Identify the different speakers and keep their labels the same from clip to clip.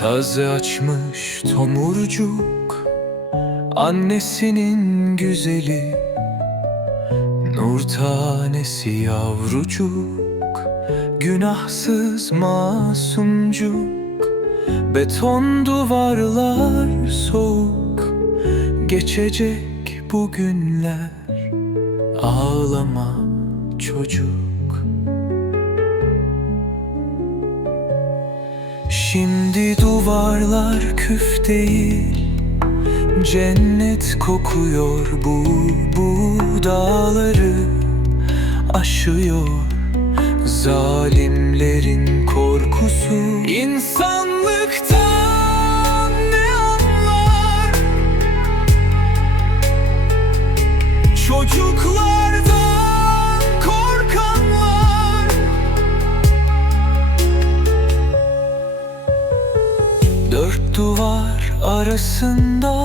Speaker 1: Taze açmış tomurcuk Annesinin güzeli. Nur tanesi yavrucuk Günahsız masumcuk. Beton duvarlar soğuk Geçecek bu günler. Ağlama çocuk Şimdi duvarlar küf değil. Cennet kokuyor bu bu dağları aşıyor. Zalimlerin korkusu. İnsanlıktan Dört duvar arasında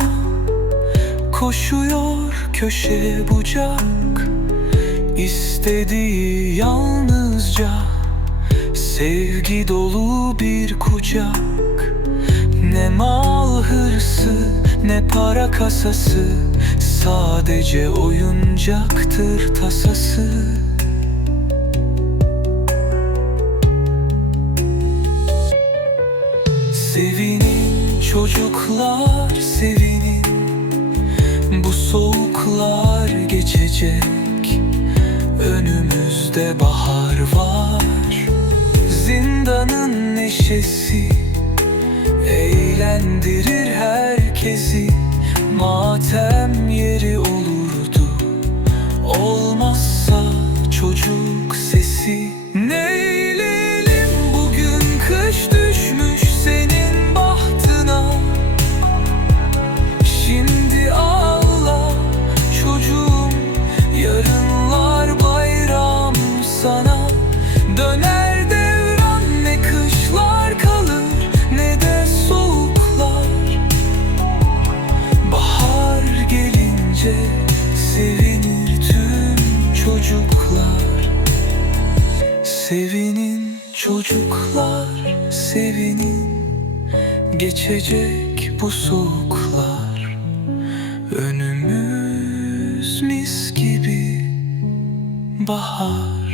Speaker 1: Koşuyor köşe bucak. İstediği yalnızca Sevgi dolu bir kucak. Ne mal hırsı ne para kasası Sadece oyuncaktır tasası Sevinin çocuklar sevinin. Bu soğuklar geçecek. Önümüzde bahar var. Zindanın neşesi Eğlendirir herkesi. Matem yeri gelince sevinir tüm çocuklar. Sevinin çocuklar sevinin Geçecek bu soğuklar. Önümüz mis gibi bahar